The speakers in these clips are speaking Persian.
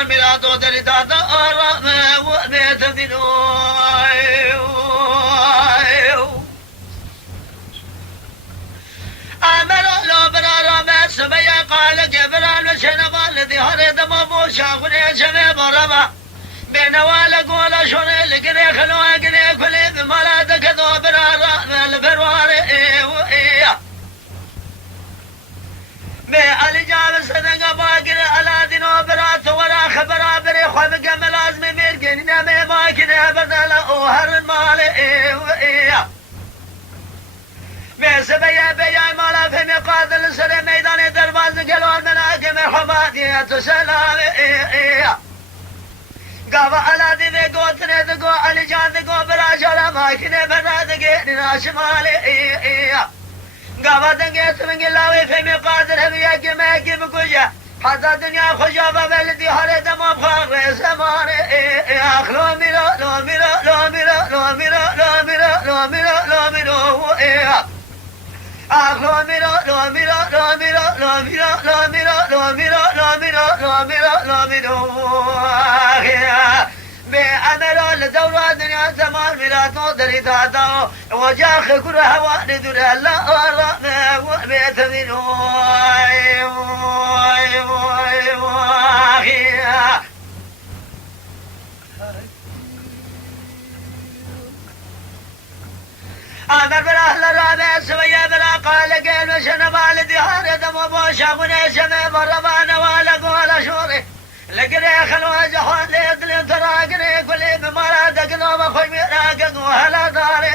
زمان ميلادو دري دادا آرام وبيت أمر لو برا ما سميا قال جبران وشنما الذي هرد ما بوشا خلي شمي برما بينوال قول شوني لقني خلوه قني كلي بمالا دكدو برا البروار علي جاب صدق باقر على دينو برات ورا خبر بري خو بقم لازم ميرقن نمي باقر بدل وهر المال بيا بيا مالا في مقادل سر ميدان درواز قلوان مناقم حمادية سلام قابا على ديني قوتني دقو علي جان دقو براجل ماكني برادقين ناشمالي قابا دنگیت من گلاوی فهمی قادر همی اگه مگی بگویا حتی دنیا خوشا با بلدی هر دمام خاقر زمان اخلو میرا لو میرا لو میرا لو میرا لو میرا لو میرا لو میرا اخلو میرا لو میرا لو میرا لو میرا لو میرا لو میرا لو میرا لو میرا لو میرا بأمر لدورة دنيا زمان ميلاد دري داداو وجاخ كل هوا ندور الله بيت منو أمر بلا أهل الرابع سويا بلا قال قيل وشنا والدي هارد مبوشا ونشنا مربانا ولا قول شوري لقري خلوه جحون ليقلي تراقري كلي بمرادك نوم خوي ميراقك وهلا داري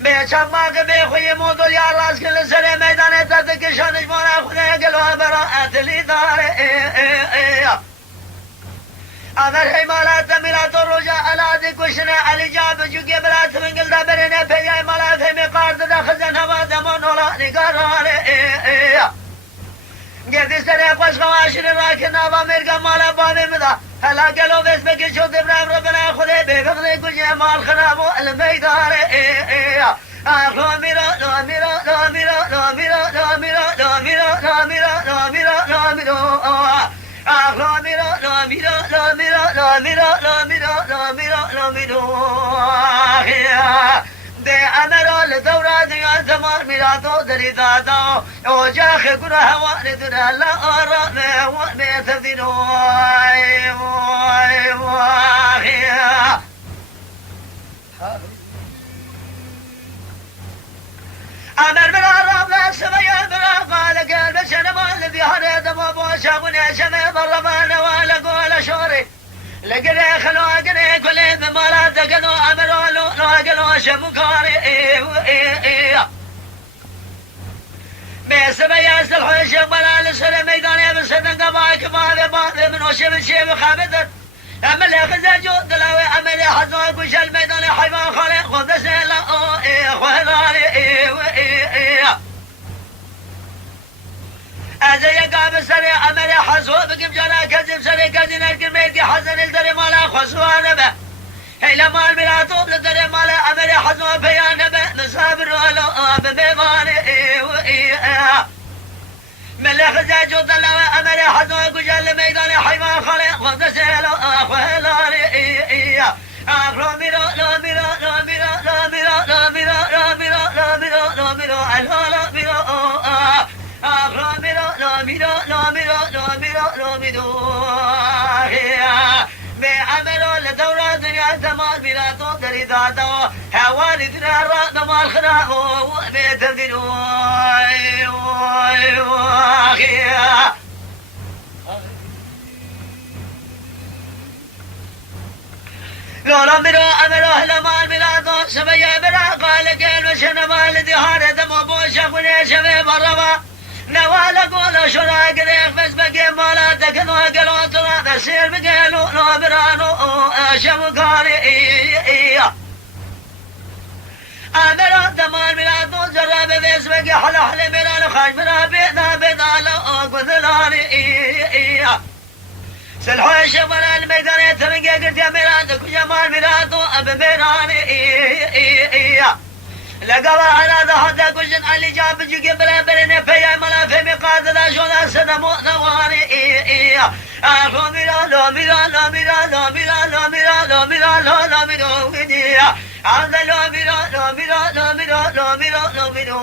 بيشام ماك بيخوي مودو يا راس كل سري ميدان تدك شانش مورا خوني قلوه براءت لي داري أمر حمالات ميلات الرجاء على دي كشنا علي جاب جوكي بلات من قلدا بريني بيجاي ملات همي قارد دخزن هوا دمون ولا نقراري قدي سري قوش خواشر راكن آبا مرقا مالا بامي مدا هلا قلو بس بكي شو دبرام ربنا خده بفقدي كجي مال خرابو الميدان لو ميرا لو ميرا لو ميرا لو ميرا لو ميرا لو ميرا لو ميرا لو ميرا لو ميرا لو ميرا لو ميرا لو ميرا لو ميرا لو ميرا لو ميرا لو ميرا بأمر لدورة دنيا زمان ميلادو دري داداو وجاخ كل هوا ندر الله أرام وبيت دينو أمر بلا رب سميا بلا قال قال بشنا ما الذي هرد مبوشا ونشنا برمان ولا قول شوري لقري خلوه قري كل بمرات قلو أمرو لو قلو شمكاري بيسمى ياسل حوش بلا لسر ميداني بسدن قباك ماذا من وشم الشيب خابدر أما اللي خزا جود دلاوي أما اللي حزوه كوش الميداني حيوان خالق خذ سيلا خوهلاني أزي قاب سري أما اللي حزوه بكم جانا كذب سري كذي نرقل ميدي حزن الدري مالا خسوه نبه هيلا مال بلا طوب لدري مالا أما اللي حزوه بيان نبه مسافر ولو بميماني ملي خزا جود دلاوي أما اللي حزوه كوش الميداني حيوان خالق خذ سيلا خوهلاني لو ميرا لو ميرا لو ميرا لو ميرا لو ميرا لو ميرا لو ميرا لو ميرا لو ميرا لو ميرا لو ميرا لو ميرا لو ميرا لو ميرا بأمر لدورة دنيا زمان ميلادو دري دادو حوالي دنا الرأب مال خناهو وبيت دينو لولا مرو أمرو هلمان ميلادو سميا برا قال قيل وشنا والدي هارد مبوشا خوني شمي بروا نوالا قولا شنا قريق بس بقي مالا دكنو قلو ترى تسير بقيلو لو برانو شمكاري أمرو دمان ميلادو جرى بس بقي حلا حلي ميرانو خاش مرا بيدا بيدا لو قذلاني سلحوش ولا الميدان ترنقى قلت يا ميلادك وجمال ميلادو أب ميراني لقوا على ذا حتى كشن اللي جاب جوكي بلا برني فيا ملا في مقاد ذا شولا سدمو نواني لو ميرا لو ميرا لو ميرا لو ميرا لو ميرا لو ميرا لو ميرا ميرا عند لو ميرا لو ميرا لو ميرا لو ميرا لو ميرا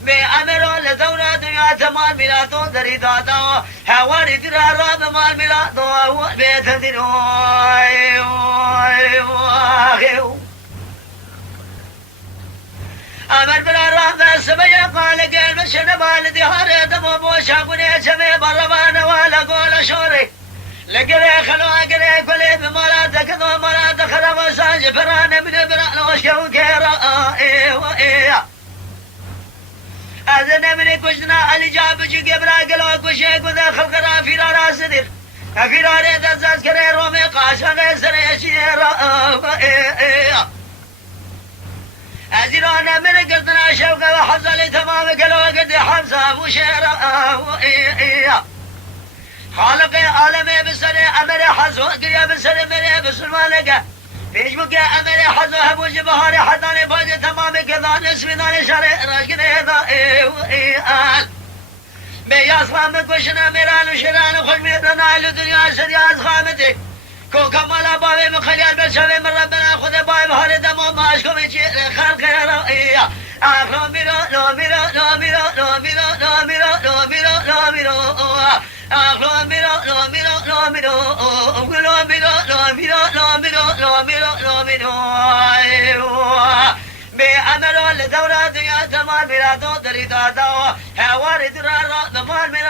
بأمر لدورة دنيا تمام ميرا تو دري دادا هواري ترى راب مال ميرا تو بيت دينو أمر بلا راب سبيا قال قال مشنا بالدي هار دم بوشا قني سمي بربان ولا قول شوري لقري خلوا قري كل بملا تكذو ملا تخرب ساج فران من برا وشو كيرا أذن من كشنا اللي جاب جي برا قالوا كشي كذا خلق رافيرا راسدر أفيرا ريد الزاز كري رومي قاشا غيسر يشيرا أزيرانا من قصدنا شوقة وحفظة لتمام قالوا قد حمزة وشيرا خالق عالمي بسري أمري حزو قريا بسري مري بسلمانك بيجبك أمري حزو هبو جبهاري حداني باجي تمام كذا نسمي داني شاري راشقني هذا بياس خامك وشنا ميران وشران وخش ميرنا إلو دنيا سرياز خامتي كو كمالا بابي مخليال بشوي من ربنا خذ باي بحر دمو ماشكو ميشي خلق رأيا آخر ميرا لو ميرا لو ميرا لو ميرا لو ميرا لو ميرا لو ميرا لو ميرا لو ميرا لو ميرا لو ميرا لو ميرا لو ميرا لو ميرا لو ميرا بأمر لدورة دنيا تمام ميرا تو دري دادا هواري درارا دمار ميرا